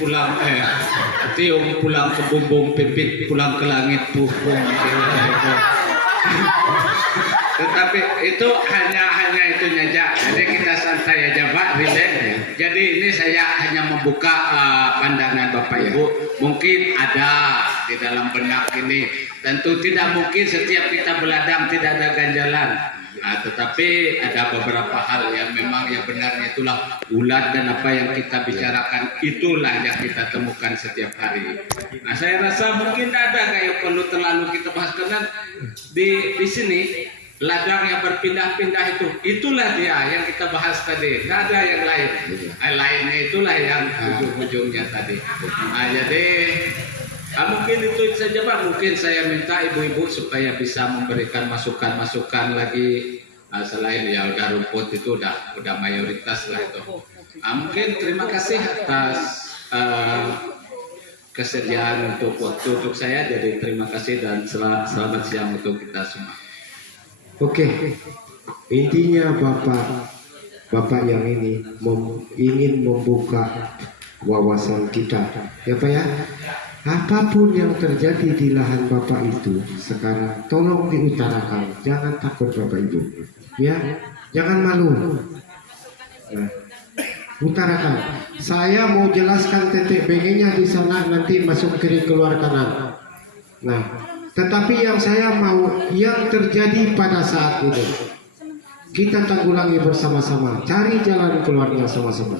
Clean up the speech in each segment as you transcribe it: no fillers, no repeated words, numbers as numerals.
pulang tiung pulang ke bumbung pipit pulang ke langit puhung. Tetapi itu hanya itunya aja. Jadi kita santai aja Pak, relax. Jadi ini saya hanya membuka pandangan Bapak Ibu. Mungkin ada di dalam benak ini. Tentu tidak mungkin setiap kita beladang tidak ada ganjalan. Nah, tetapi ada beberapa hal yang memang yang benarnya itulah ulat dan apa yang kita bicarakan itulah yang kita temukan setiap hari. Nah, saya rasa mungkin ada kayak perlu terlalu kita bahas karena di sini ladang yang berpindah-pindah itulah dia yang kita bahas tadi. Nggak ada yang lain. Lainnya itulah yang ujung-ujungnya tadi. Nah, jadi mungkin itu saja Pak. Mungkin saya minta ibu-ibu supaya bisa memberikan masukan-masukan lagi selain ya udah rumput itu udah mayoritas lah itu. Mungkin terima kasih atas kesediaan untuk waktu untuk saya. Jadi terima kasih dan selamat siang untuk kita semua. Oke, intinya Bapak yang ini ingin membuka wawasan kita, ya Pak ya. Apapun yang terjadi di lahan Bapak itu sekarang, tolong diutarakan. Jangan takut Bapak Ibu, ya. Jangan malu. Nah, utarakan. Saya mau jelaskan titik BG-nya di sana, nanti masuk kiri keluar kanan. Nah, tetapi yang saya mau yang terjadi pada saat ini, kita tanggulangi bersama-sama, cari jalan keluarnya sama-sama.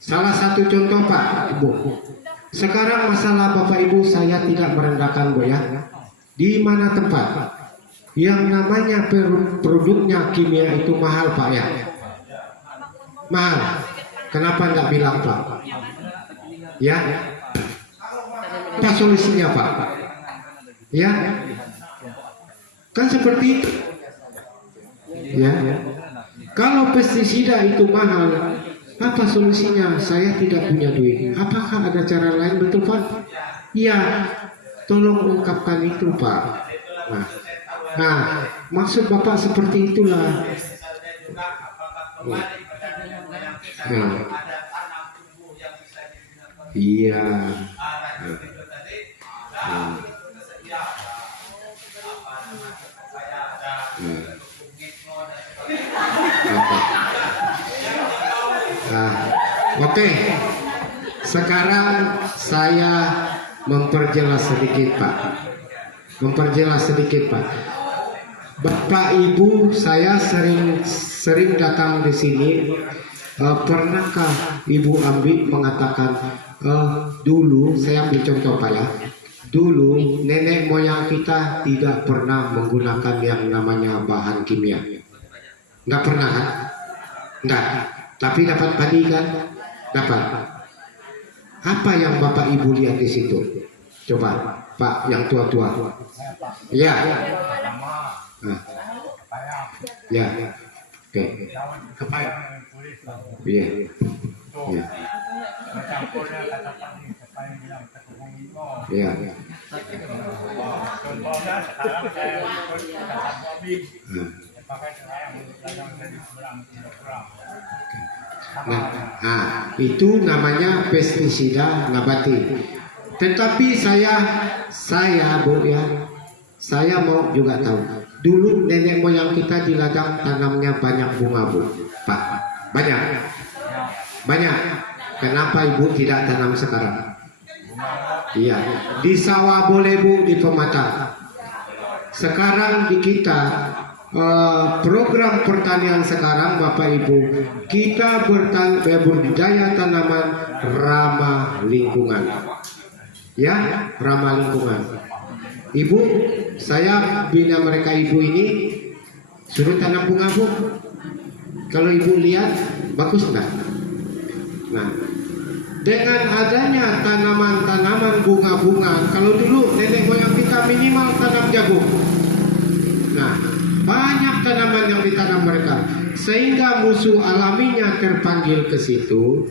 Salah satu contoh Pak Ibu, sekarang masalah Bapak Ibu saya tidak merendahkan Bu ya. Di mana tempat yang namanya produknya kimia itu mahal Pak ya? Mahal. Kenapa enggak bilang Pak? Ya. Apa solusinya Pak? Ya. Kan seperti itu. Ya. Kalau pestisida itu mahal, apa solusinya? Saya tidak punya duit. Apakah ada cara lain, betul Pak? Ya, tolong ungkapkan itu Pak. Nah, maksud Bapak seperti itulah. Nah, iya. Oke. Sekarang saya memperjelas sedikit Pak. Bapak Ibu, saya sering datang di sini. Pernahkah Ibu Ambi mengatakan dulu, saya ambil contoh Pak ya. Dulu nenek moyang kita tidak pernah menggunakan yang namanya bahan kimia. Nggak pernah kan? Nggak. Tapi dapat padi kan? Dapat. Apa yang Bapak Ibu lihat di situ? Coba Pak yang tua-tua. Ya. Nah. Ya. Oke. Iya. Ya. Ya. Nah, itu namanya pestisida nabati. Tetapi saya Bu ya, saya mau juga tahu. Dulu nenek moyang kita di ladang tanamnya banyak bunga Bu, Pak. Banyak. Kenapa Ibu tidak tanam sekarang? Iya, di sawah boleh Bu, di pematang. Sekarang di kita program pertanian sekarang Bapak Ibu, kita berbudidaya tanaman ramah lingkungan. Ya, ramah lingkungan. Ibu, saya bina mereka Ibu ini suruh tanam bunga Bu. Kalau Ibu lihat bagus enggak? Nah, dengan adanya tanaman-tanaman bunga-bunga, kalau dulu nenek moyang kita minimal tanam jagung. Nah, banyak tanaman yang ditanam mereka, sehingga musuh alaminya terpanggil ke situ.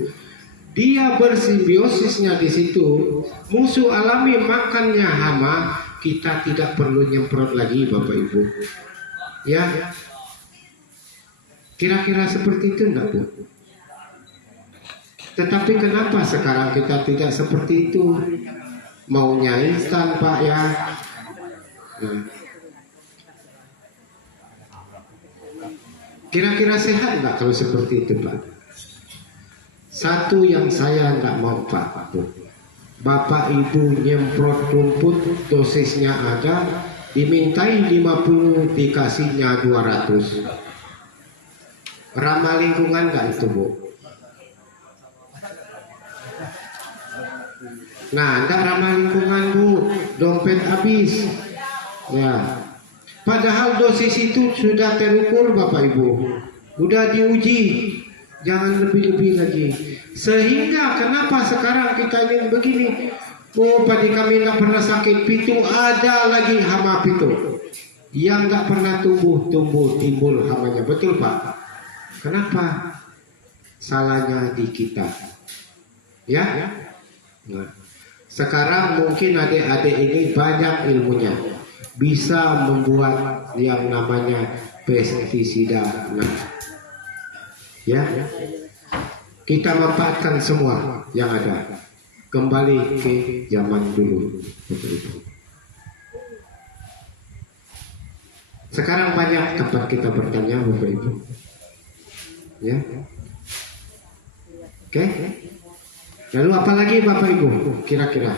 Dia bersimbiosisnya di situ. Musuh alami makannya hama, kita tidak perlu nyemprot lagi Bapak Ibu. Ya, kira-kira seperti itu enggak Bu? Tetapi kenapa sekarang kita tidak seperti itu? Maunya instan Pak ya. Nah, kira-kira sehat nggak kalau seperti itu Pak? Satu yang saya nggak mau Pak, Bapak Ibu nyemprot rumput, dosisnya ada, dimintai 50, dikasihnya 200. Ramah lingkungan nggak itu Bu? Nah, nggak ramah lingkungan Bu, dompet habis. Ya, padahal dosis itu sudah terukur Bapak Ibu, sudah diuji, jangan lebih-lebih lagi. Sehingga kenapa sekarang kita ini begini? Oh, padi kami nggak pernah sakit pitung, ada lagi hama pitung yang nggak pernah tumbuh timbul hamanya, betul Pak? Kenapa? Salahnya di kita, ya. Nah, sekarang mungkin adik-adik ini banyak ilmunya, bisa membuat yang namanya pestisida. Nah, ya, kita manfaatkan semua yang ada, kembali ke zaman dulu. Sekarang banyak tempat kita bertanya Bapak Ibu, ya, oke. Lalu apalagi Bapak Ibu kira-kira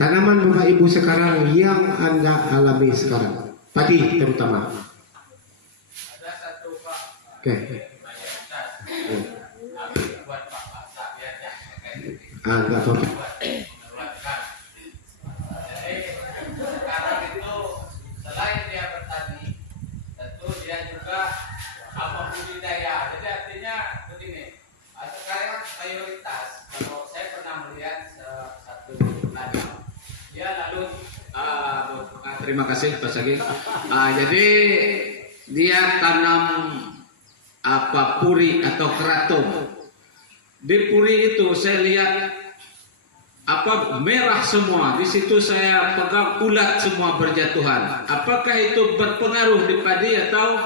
tanaman Bapak Ibu sekarang yang Anda alami sekarang, padi terutama? Ada satu Pak. Oke. Enggak apa-apa. Sekarang itu selain dia bertani, tentu dia juga apa budidaya. Jadi artinya begini, sekarang mayoritas kalau saya pernah melihat satu ladang, dia lalu terima kasih Pak Sagi. Jadi dia tanam apa puri atau keraton. Di puri itu saya lihat apa merah semua. Di situ saya pegang ulat semua berjatuhan. Apakah itu berpengaruh di padi atau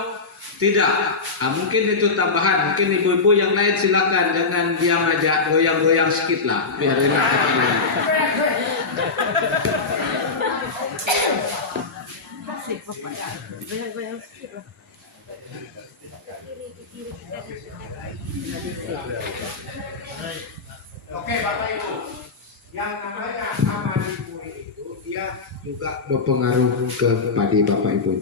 tidak? Mungkin itu tambahan. Mungkin ibu-ibu yang lain silakan, jangan diam aja, goyang-goyang sedikit lah biar enak. Oke Bapak Ibu, yang namanya hama di puri itu dia juga berpengaruh ke padi Bapak Ibu.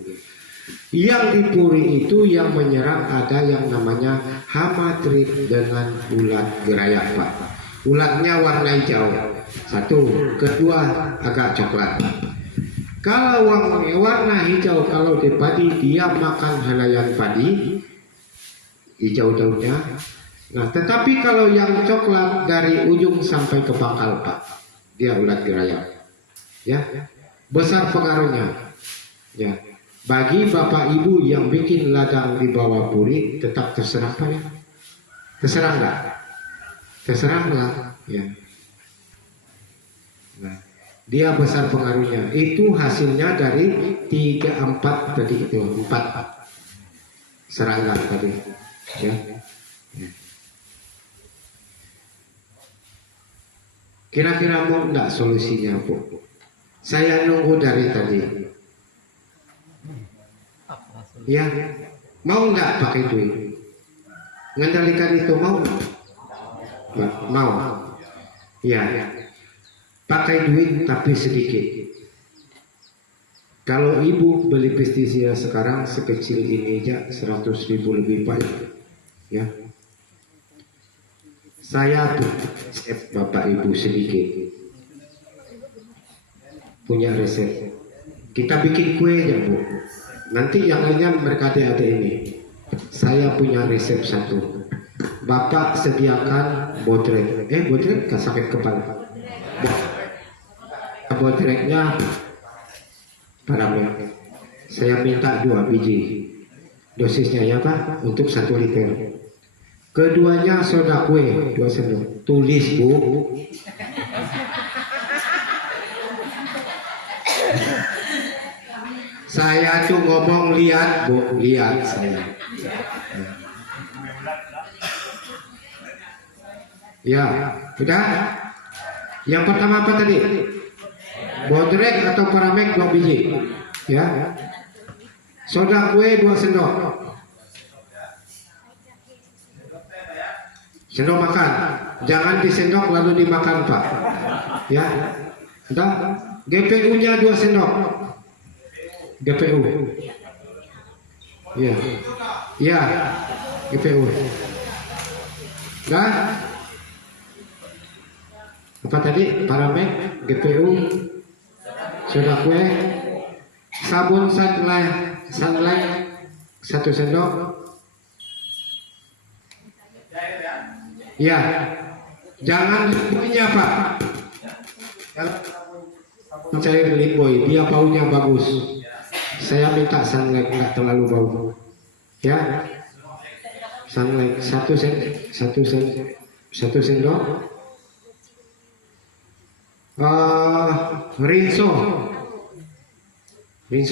Yang di puri itu yang menyerang ada yang namanya hama trip dengan ulat gerayak Pak. Ulatnya warna hijau, satu, kedua agak coklat. Kalau warna hijau kalau di padi dia makan helaian padi, hijau daunnya. Nah, tetapi kalau yang coklat dari ujung sampai ke bakal Pak, dia ulat gerayak. Ya, besar pengaruhnya. Ya, bagi Bapak Ibu yang bikin ladang di bawah puri, tetap terserah Pak ya. Terserah nggak? Terserah nggak? Ya. Nah, dia besar pengaruhnya. Itu hasilnya dari 3-4 tadi itu 4 serangga tadi. Ya. Kira-kira mau enggak solusinya Bu? Saya nunggu dari tadi. Ya, mau enggak pakai duit? Mengendalikan itu mau enggak? Mau. Ya, pakai duit tapi sedikit. Kalau ibu beli pestisida sekarang sekecil ini aja 100.000 lebih banyak. Ya. Saya resep Bapak Ibu sedikit, punya resep. Kita bikin kue aja Bu. Nanti yang lainnya mereka adik-adik ini. Saya punya resep satu. Bapak sediakan bodrek. Bodrek gak sakit kepala. Bodreknya paramnya. Saya minta 2 biji. Dosisnya ya Pak untuk 1 liter. Keduanya soda kue 2 sendok. Tulis Bu. Saya tuh ngomong lihat Bu, lihat saya. Ya, sudah. Yang pertama apa tadi? Bodrek atau paramek 2 biji. Ya. Soda kue 2 sendok. Sendok makan. Jangan disendok lalu dimakan, Pak. Ya. Sudah. GPU-nya 2 sendok. GPU. Ya. Ya. GPU. Sudah. Apa tadi? Paramek, GPU, soda kue, sabun sunlight 1 sendok. Ya, jangan liboynya, Pak. Kalau cair liboy, dia baunya bagus. Saya minta sunlight nggak terlalu bau. Ya, sunlight 1 sendok. Rinso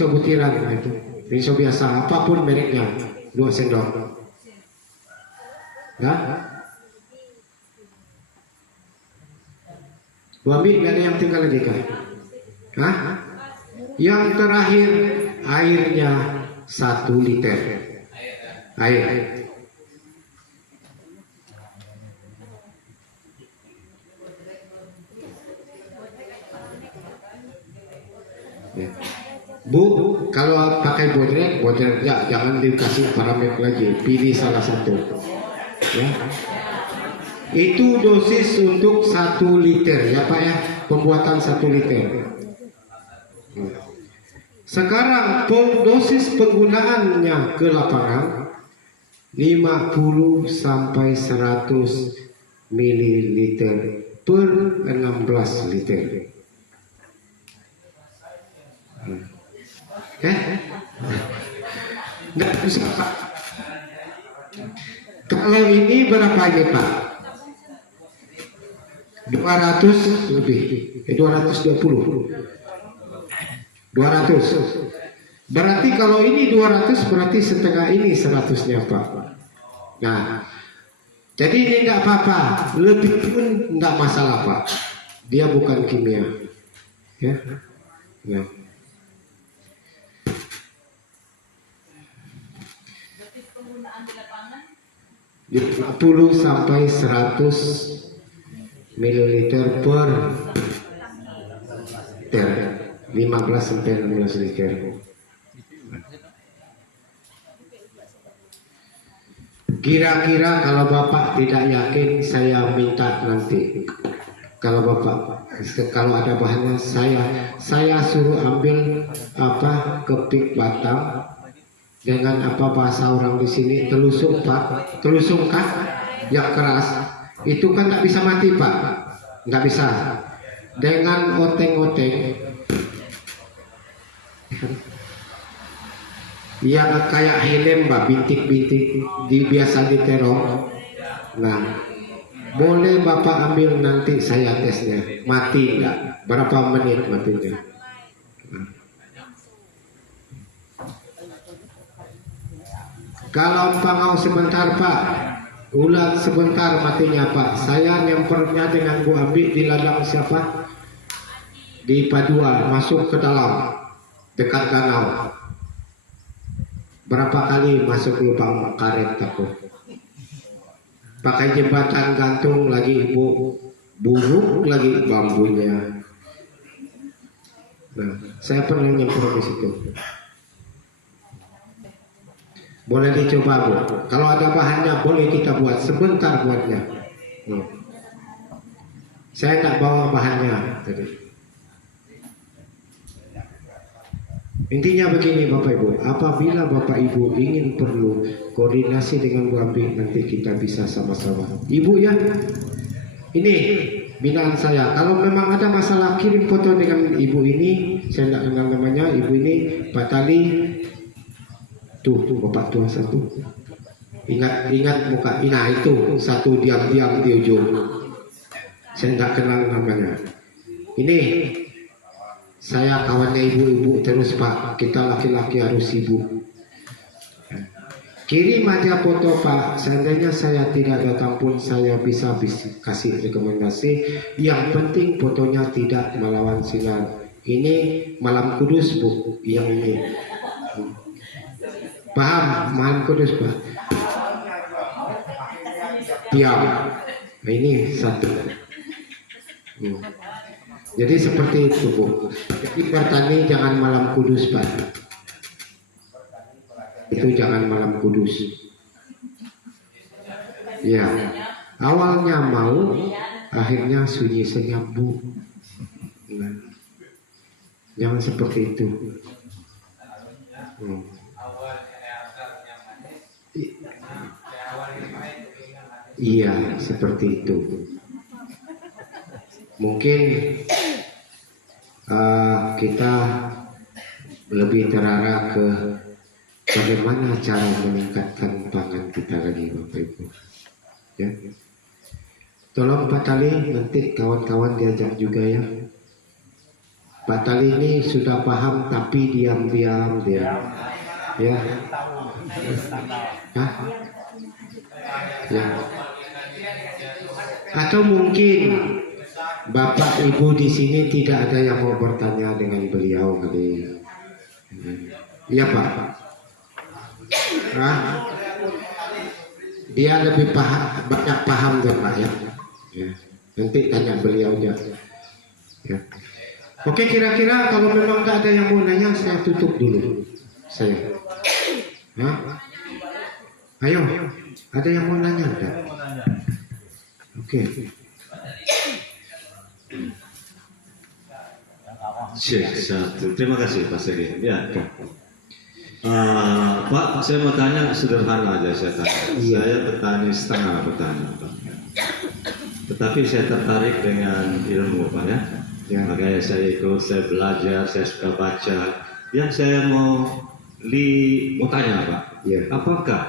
butiran itu, rinso biasa apapun mereknya 2 sendok. Ya, Wami nggak ada yang tinggal lagi kan? Hah? Yang terakhir airnya 1 liter air. Ya. Bu, kalau pakai bodreknya jangan dikasih paramek lagi, pilih salah satu. Ya. Itu dosis untuk 1 liter ya Pak ya, pembuatan 1 liter. Sekarang dosis penggunaannya ke lapangan 50 sampai 100 ml per 16 liter. Nggak bisa Pak. Kalau ini berapa aja Pak? 200 lebih, 220. 200. Berarti kalau ini 200 berarti setengah ini 100-nya Pak. Nah, jadi ini enggak apa-apa, lebih pun enggak masalah Pak. Dia bukan kimia. Ya. Nah. 50 sampai 100 ml per liter, 15 sampai 16 liter. Kira-kira kalau Bapak tidak yakin, saya minta nanti. Kalau Bapak, kalau ada bahannya, saya suruh ambil kepik Batam dengan bahasa orang di sini telusung Pak, telusung kah yang keras itu kan nggak bisa mati Pak, nggak bisa. Dengan oteng-oteng yang kayak helm Pak, bintik-bintik biasa diterong. Nah, boleh Bapak ambil nanti saya tesnya, mati nggak, berapa menit matinya. Kalau pangau sebentar Pak, ulat sebentar matinya Pak. Saya nyemprotnya dengan Bu Ambi di ladang siapa? Di Padua, masuk ke dalam dekat danau. Berapa kali masuk lubang karet takut. Pakai jembatan gantung lagi Ibu, buruk lagi bambunya. Nah, saya pernah nyemprot di situ. Boleh dicoba Bu. Kalau ada bahannya boleh kita buat, sebentar buatnya. Saya tak bawa bahannya tadi. Intinya begini Bapak Ibu, apabila Bapak Ibu ingin perlu koordinasi dengan Bu Ambi, nanti kita bisa sama-sama. Ibu ya, ini binaan saya. Kalau memang ada masalah kirim foto dengan Ibu ini, saya tidak kenal namanya, Ibu ini Pak Tali. Tuh Bapak tua satu, ingat muka, nah itu satu diam-diam di ujung, saya tidak kenal namanya. Ini saya kawannya ibu-ibu terus Pak, kita laki-laki harus sibuk. Kirim aja foto Pak. Seandainya saya tidak datang pun saya bisa kasih rekomendasi. Yang penting fotonya tidak melawan sinar. Ini malam kudus Bu, yang ini. Paham malam kudus Pak? Ya. Nah, ini satu. Jadi seperti itu Bu. Jadi bertani jangan malam kudus Pak. Itu jangan malam kudus. Ya, awalnya mau, akhirnya sunyi senyap Bu. Nah, jangan seperti itu. Iya, seperti itu. Mungkin kita lebih terarah ke bagaimana cara meningkatkan pangan kita lagi Bapak Ibu. Ya. Tolong Pak Tali nanti kawan-kawan diajak juga ya. Pak Tali ini sudah paham tapi diam-diam dia. Ya. Hah? Ya. Atau mungkin Bapak Ibu di sini tidak ada yang mau bertanya dengan beliau kali. Iya Pak. Nah, dia lebih banyak paham ya Pak ya. Nanti tanya beliau aja. Ya. Oke, kira-kira kalau memang tidak ada yang mau nanya, saya tutup dulu. Saya. Hah? Ayo, ada yang mau nanya enggak? Oke. Syekh satu. Terima kasih Pak Segi. Ya. Pak, saya mau tanya sederhana aja saya tanya. Saya petani setengah petani, Pak. Tetapi saya tertarik dengan ilmu, Pak ya. Makanya saya ikut, saya belajar, saya suka baca. Yang saya mau tanya, Pak. Apakah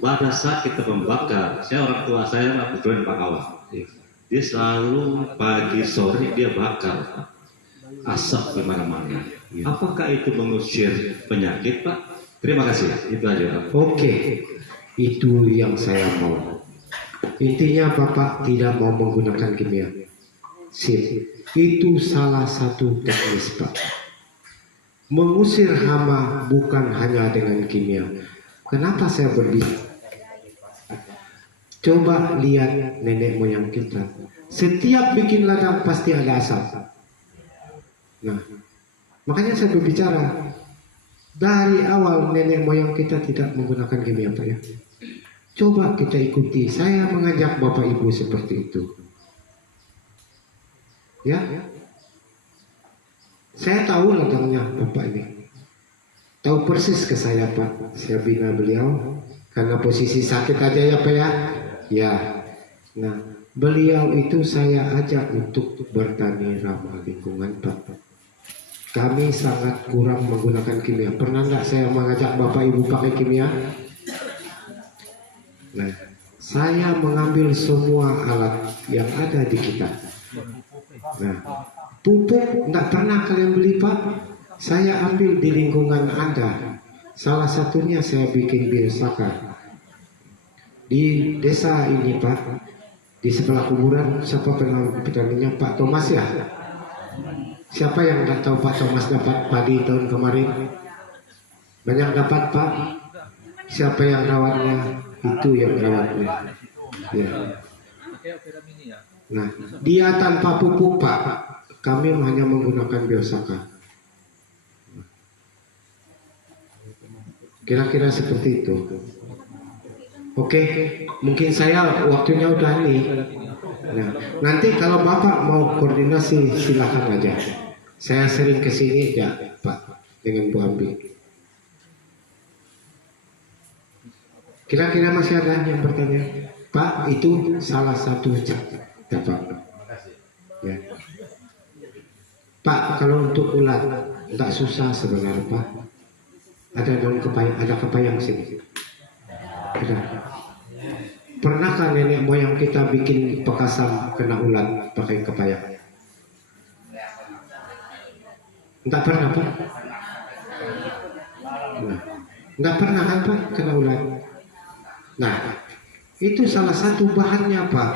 pada saat kita membakar, saya orang tua saya kebetulan Pak Awam. Dia selalu pagi sore dia bakar, Pak. Asap di mana-mana. Apakah itu mengusir penyakit, Pak? Terima kasih. Itu aja, Pak. Oke, itu yang saya mau. Intinya Bapak tidak mau menggunakan kimia. Sip. Itu salah satu teknis Pak. Mengusir hama bukan hanya dengan kimia. Kenapa saya berbicara? Coba lihat nenek moyang kita. Setiap bikin ladang pasti ada asap. Nah, makanya saya berbicara dari awal nenek moyang kita tidak menggunakan kimia Pak ya. Coba kita ikuti. Saya mengajak Bapak Ibu seperti itu. Ya, saya tahu ladangnya Bapak ini. Tahu persis ke saya Pak. Saya bina beliau karena posisi sakit aja ya Pak ya. Ya. Nah, beliau itu saya ajak untuk bertani ramah lingkungan Pak. Kami sangat kurang menggunakan kimia. Pernah nggak saya mengajak Bapak Ibu pakai kimia? Nah, saya mengambil semua alat yang ada di kita. Nah, pupuk nggak pernah kalian beli Pak. Saya ambil di lingkungan Anda. Salah satunya saya bikin biosaka. Di desa ini Pak, di sebelah kuburan, siapa petaninya Pak Thomas ya? Siapa yang nggak tahu Pak Thomas dapat padi tahun kemarin? Banyak dapat Pak. Siapa yang rawatnya? Itu yang rawatnya. Ya. Nah, dia tanpa pupuk Pak. Kami hanya menggunakan biosaka. Kira-kira seperti itu. Oke, mungkin saya waktunya udah nih. Nah, nanti kalau Bapak mau koordinasi silakan aja. Saya sering kesini ya Pak dengan Bu Ambi. Kira-kira masih ada yang bertanya? Pak, itu salah satu cara Pak. Ya. Pak, kalau untuk ulat tidak susah sebenarnya Pak. Ada daun kepayang, ada kepayang sini. Ada. Pernahkah nenek moyang kita bikin pekasam kena ulat pakai kepayang? Tidak pernah Pak. Nah, Nggak pernah kan Pak kena ulat? Nah, itu salah satu bahannya Pak.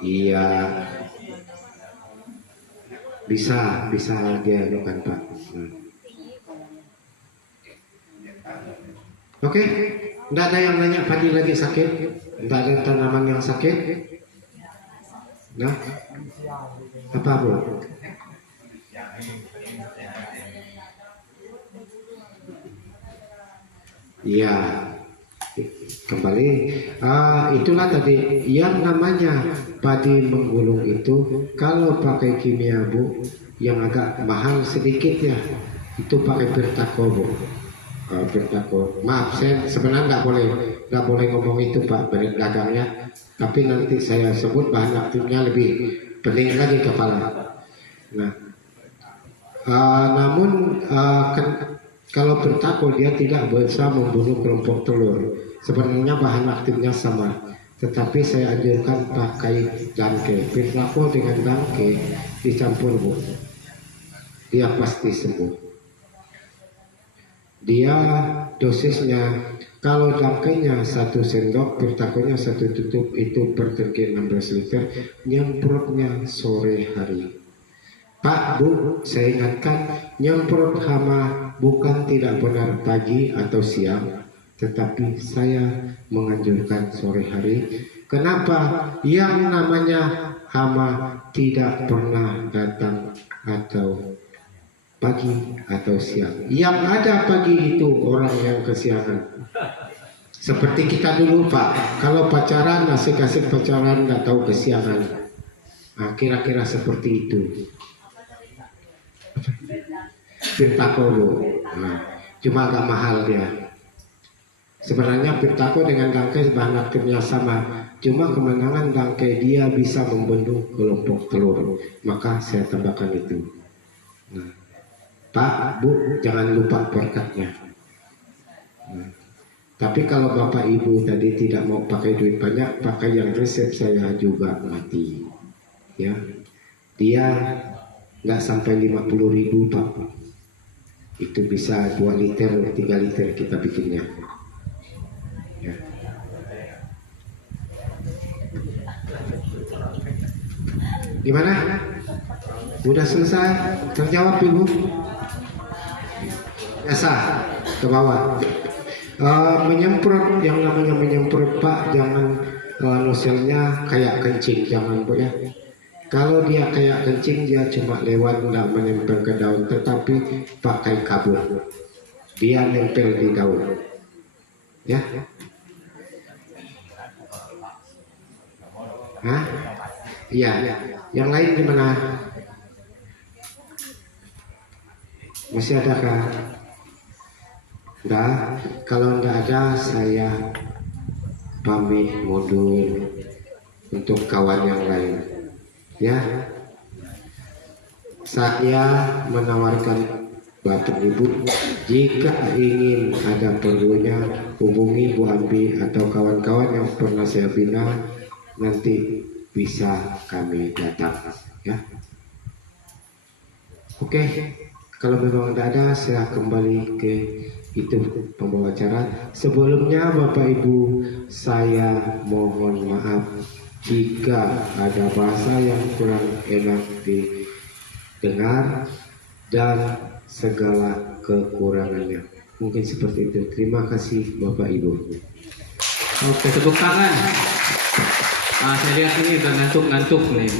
Iya, bisa dia lakukan Pak. Oke, nggak ada yang nanya padi lagi sakit, nggak ada tanaman yang sakit. Nah, apa Bu? Iya, kembali itulah tadi yang namanya padi menggulung itu kalau pakai kimia Bu yang agak mahal sedikit ya itu pakai Pirtaco Bu. Pirtaco, maaf saya sebenarnya nggak boleh ngomong itu Pak berit dagangnya, tapi nanti saya sebut bahan aktifnya lebih penting lagi kepala. Nah, namun kalau Pirtaco dia tidak bisa membunuh kelompok telur. Sebenarnya bahan aktifnya sama, tetapi saya anjurkan pakai dangke. Pirtaco dengan dangke dicampur Bu, dia pasti sembuh. Dia dosisnya kalau dangkainya 1 sendok, Pirtaconya 1 tutup itu per terki 16 liter, nyemprotnya sore hari. Pak Bu, saya ingatkan nyemprot hama bukan tidak benar pagi atau siang, tetapi saya menganjurkan sore hari. Kenapa? Yang namanya hama tidak pernah datang atau pagi atau siang. Yang ada pagi itu orang yang kesiangan. Seperti kita dulu Pak, kalau pacaran asik-asik pacaran nggak tahu kesiangan. Nah, kira-kira seperti itu. Pirtaco Bu, nah, cuma agak mahal dia. Sebenarnya Pirtaco dengan dangke bahan aktifnya sama, cuma kemenangan dangke dia bisa membendung kelompok telur, maka saya tambahkan itu. Nah, Pak, Bu, jangan lupa perkatnya. Nah, tapi kalau Bapak Ibu tadi tidak mau pakai duit banyak, pakai yang resep saya juga mati. Ya, dia nggak sampai 50.000 Pak. Itu bisa 2 liter, 3 liter kita bikinnya. Ya. Gimana? Udah selesai? Terjawab Ibu? Biasa ke bawah. Menyemprot, yang namanya menyemprot Pak, jangan noselnya kayak kencing, jangan Bu ya. Kalau dia kayak kencing dia cuma lewat nggak menempel ke daun, tetapi pakai kabur dia nempel di daun ya. Hah? Iya, yang lain gimana? Masih ada kah? Enggak, kalau enggak ada saya pamit mundur untuk kawan yang lain ya. Saya menawarkan Bapak Ibu jika ingin ada perlunya hubungi Bu Ambi atau kawan-kawan yang pernah saya bina, nanti bisa kami datang ya. Oke, kalau memang tidak ada saya kembali ke itu pembawa acara. Sebelumnya Bapak Ibu saya mohon maaf jika ada bahasa yang kurang enak didengar dan segala kekurangannya. Mungkin seperti itu. Terima kasih Bapak Ibu. Oke, tepuk tangan. Saya lihat ini udah ngantuk-ngantuk nih.